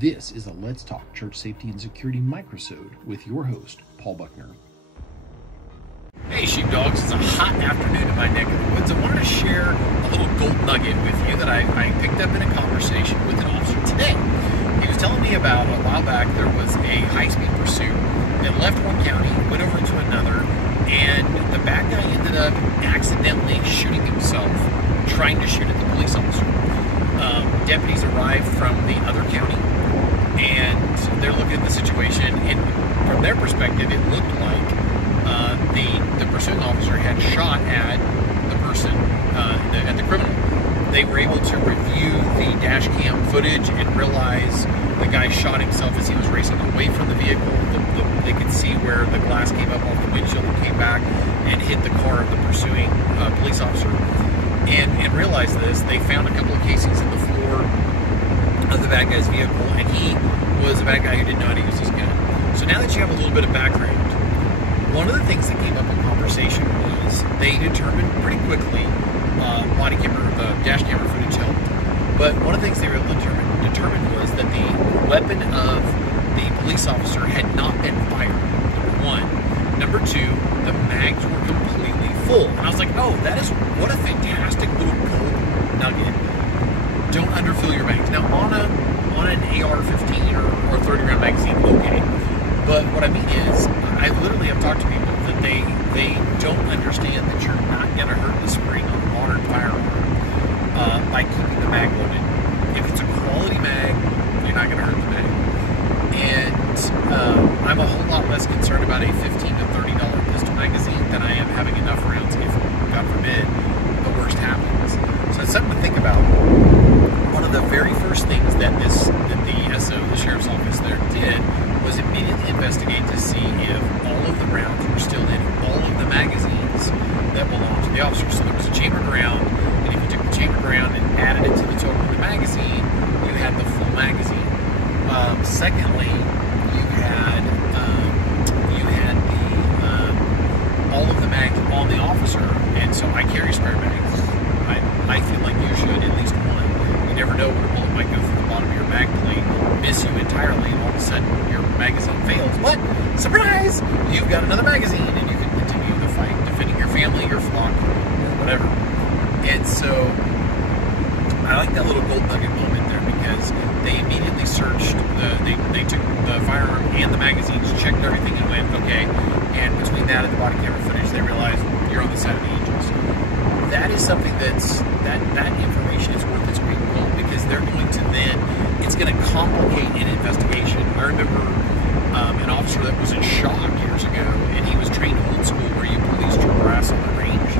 This is a Let's Talk Church Safety and Security microsode with your host, Paul Buckner. Hey sheepdogs, it's a hot afternoon in my neck of the woods. I wanted to share a little gold nugget with you that I picked up in a conversation with an officer today. He was telling me about a while back there was a high-speed pursuit that left one county, went over to another, and the bad guy ended up accidentally shooting himself, trying to shoot at the police officer. Deputies arrived from the other county, and they're looking at the situation, and from their perspective, it looked like the pursuing officer had shot at the person, at the criminal. They were able to review the dash cam footage and realize the guy shot himself as he was racing away from the vehicle. They could see where the glass came up off the windshield and came back and hit the car of the pursuing police officer. And realized this. They found a couple of casings in the floor of the bad guy's vehicle, and he was a bad guy who didn't know how to use his gun. So now that you have a little bit of background, one of the things that came up in conversation was they determined pretty quickly, body camera, the dash camera footage helped, but one of the things they were able to determine was that the weapon of the police officer had not been fired, number one. Number two, the mags were completely full. And I was like, oh, what a fantastic little gold nugget. Don't underfill your mags. Now, on an AR-15 or 30-round magazine, okay. But what I mean is, I literally have talked to people that they don't understand that you're not going to hurt the spring on a modern firearm by keeping the mag loaded. If it's a quality mag, you're not going to hurt the mag. And I'm a whole lot less concerned about a $15 to $30 pistol magazine than I am having enough rounds if, God forbid, the worst happens. So it's something to think about. One of the very first things that the SO, the sheriff's office there, did was immediately investigate to see if all of the rounds were still in all of the magazines that belonged to the officer. So there was a chambered round, and if you took the chambered round and added it to the total of the magazine, you had the full magazine. Secondly, you had all of the mags on the officer, and so I carry spare mags. I feel like you should, at least one. You never know when a bullet might go through the bottom of your mag plate, miss you entirely, and all of a sudden your magazine fails. But, surprise! You've got another magazine, and you can continue the fight, defending your family, your flock, or whatever. And so, I like that little gold nugget moment there, because they immediately searched, they took the firearm and the magazines, checked everything, and went, okay. And between that and the body camera footage, they realized you're on the side of the angels. That is something that information is worth its weight in gold, because they're going to then, it's going to complicate an investigation. I remember an officer that was in shock years ago, and he was trained old school where you police your grass on the range,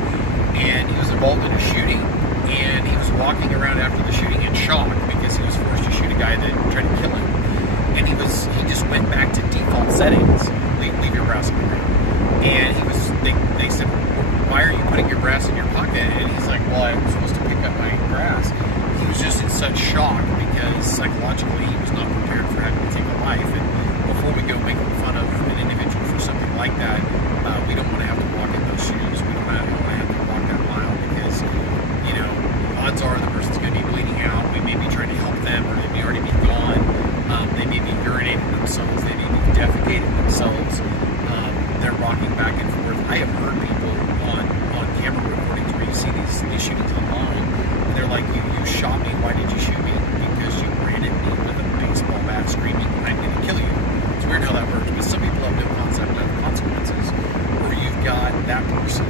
and he was involved in a shooting, and he was walking around after the shooting in shock because he was forced to shoot a guy that tried to kill him, and he just went back to default settings, leave your grass on the ground, and they said, why are you putting your grass in your pocket? And he's like, well, I'm supposed to pick up my grass. He was just in such shock because psychologically he was not prepared for having to take a life. And before we go making fun of an individual for something like that, we don't want to have to walk in those shoes. We don't want to have to walk that mile because, odds are the person's going to be bleeding out. We may be trying to help them, or they may already be gone. They may be urinating themselves. They may be defecating themselves. They're rocking back and forth. I have heard people on camera recordings where you see these shootings online, and they're like, you shot me, why did you shoot me? Because you ran at me with a baseball bat screaming, I'm going to kill you. It's weird how that works, but some people have no concept of consequences. Or you've got that person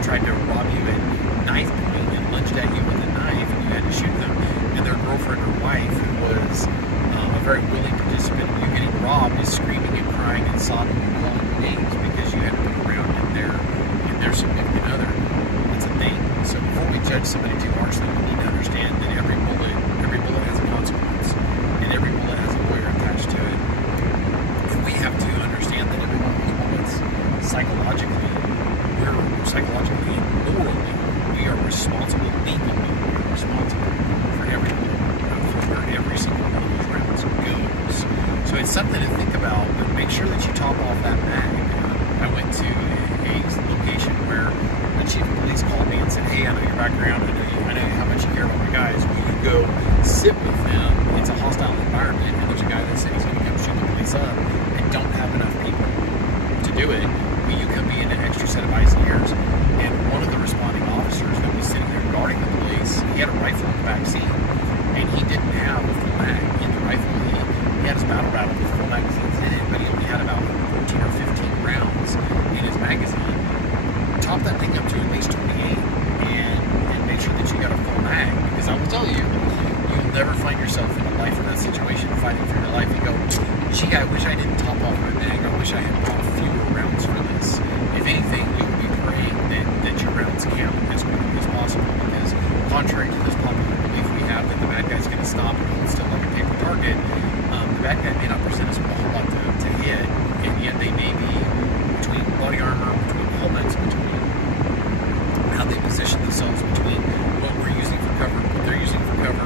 tried to rob you at knife point and lunged at you with a knife, and you had to shoot them, and their girlfriend or wife, who was a very willing participant when you're getting robbed, is screaming and crying and sobbing and calling names because you had to be around in their significant other. It's a thing. So before we judge somebody too harshly, we need to understand that every bullet has a consequence, and every bullet has a lawyer attached to it. And we have to understand that every one of those bullets, psychologically and morally, we are responsible legally. We are responsible for every bullet, for where every single one of those rounds goes. So it's something to think about, but make sure that you top off that mag. I went to a location where the chief of police called me and said, hey, I know your background, I know how much you care about my guys. Will you go sit with them? It's a hostile environment, and there's a life in that situation, fighting for your life, you go, gee, I wish I didn't top off my mag. I wish I had bought fewer rounds for this. If anything, you would be praying that your rounds count as quickly as possible, because contrary to this popular belief we have that the bad guy's going to stop and hold still like a paper target, the bad guy may not present us with a whole lot to hit, and yet they may be between body armor, between helmets, between how they position themselves, between what we're using for cover, what they're using for cover.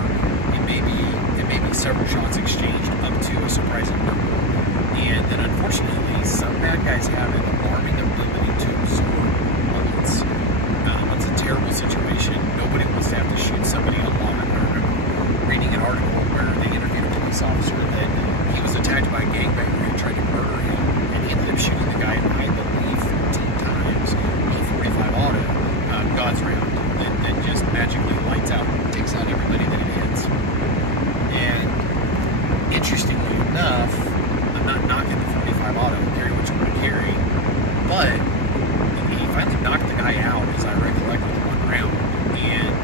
It may be several shots exchanged up to a surprising number. And then unfortunately, some bad guys have an alarming ability to absorb bullets. It's a terrible situation. Nobody wants to have to shoot somebody on law. I remember reading an article where they interviewed a police officer that he was attacked by a gangbanger who tried to murder him, and he ended up shooting the guy, I believe, 14 times with a .45 auto, God's round, that just magically lights out and takes out everybody that it hits. And interestingly enough, I'm not knocking the .45 auto, carry what you want to carry, but he finally knocked the guy out, as I recollect, with one round, and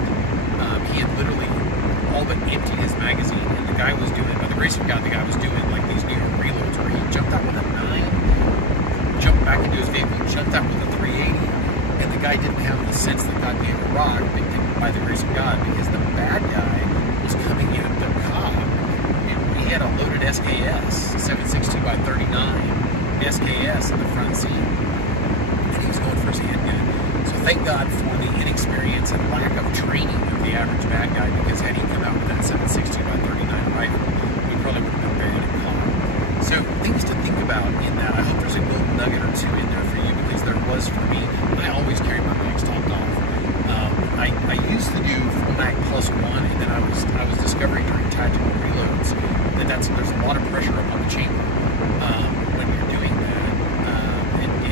he had literally all but emptied his magazine, and the guy was doing, by the grace of God, the guy was doing like these New York reloads where he jumped out with a 9, jumped back into his vehicle, jumped out with a 380, and the guy didn't have the sense that God gave a rock, by the grace of God, because the bad guy was coming in at the cop. He had a loaded SKS, 7.62 by 39 SKS in the front seat, and he was going for his handgun. So thank God for the inexperience and lack of training of the average bad guy, because had he come out with that 7.62 by 39 rifle, he probably would have been buried in caught. So things to think about in that. I hope there's a little nugget or two in there for you, because there was for me. I always carry my mags topped off. I used to do full mag plus one, and then I was discovering during tactical reloads that there's a lot of pressure up on the chamber when you're doing that,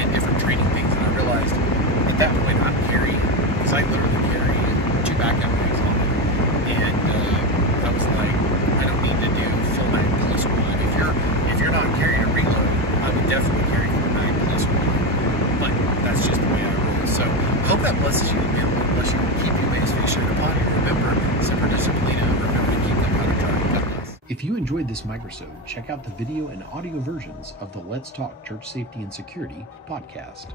and different training things. And I realized at that point I'm carrying, because I literally carry 2 backup mags on me, and I was like, I don't need to do full mag plus one. If you're not carrying a reload, I would definitely carry full mag plus one. But that's just the way I roll. So I hope that blesses you. Again, bless you. Keep you mace fish in the potty. Remember, semper disciplina. Remember to keep the powder dry. If you enjoyed this microsode, check out the video and audio versions of the Let's Talk Church Safety and Security podcast.